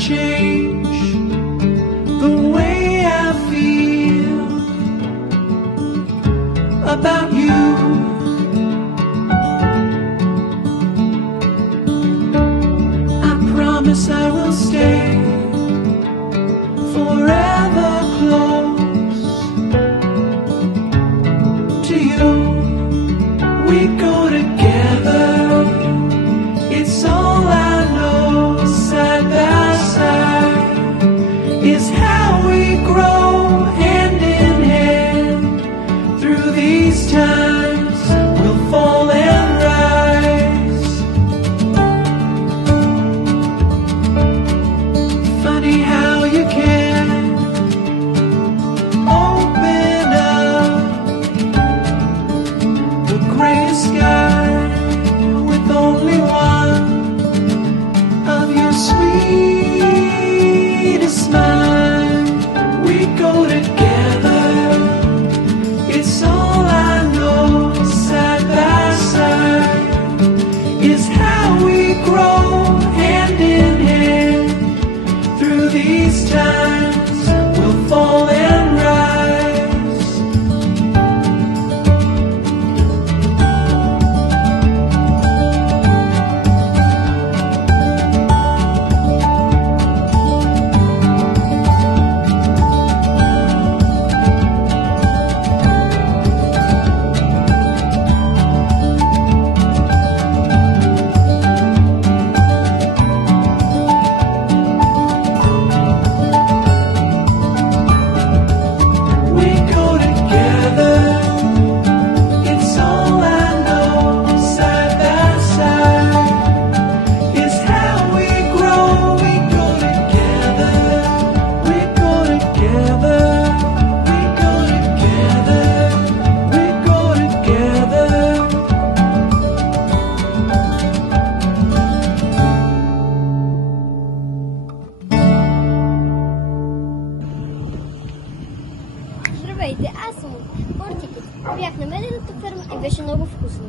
change the way I feel about you. I promise I will stay forever close to you. We go together, it's all I know. Side by side is how we grow, hand in hand through these times. We'll fall and rise. Funny how you can open up the gray sky with only one of your sweetest smile. We go together, it's all I know. Side by side is how we grow, hand in hand through these times. We'll fall and rise. We go together, it's all I know. Side by side is how we grow. We go together, we go together, we go together, we go together. Здравейте, аз съм от Бортикът. Бях на медената ферма и беше много вкусно.